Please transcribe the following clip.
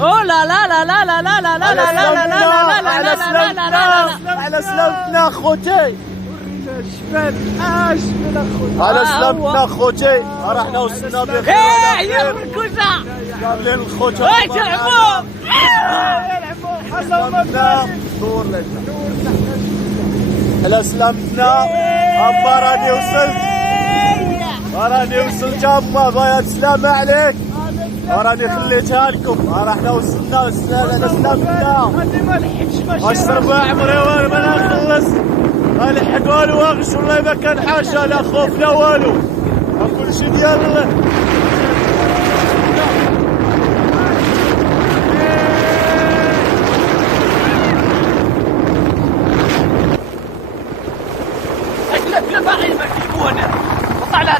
اوه لا لا لا لا لا لا لا لا لا لا لا لا لا على سلامتنا على سلامتنا خوتي على سلامتنا خوتي رحنا وصلنا بخير ايه يا الكوزة كاملين الخوت ايه تلعبوا دور لنا على سلامتنا اما راني وصلت اما بايا سلامة عليك راني خليتها لكم رحنا وصلنا على سلامتنا اشرب عمري وانا ما نخلص ما لحق والو واغش والله ما كان حاشا لا خوف لا والو كل شي ديال لا باغي ما كيكون طلع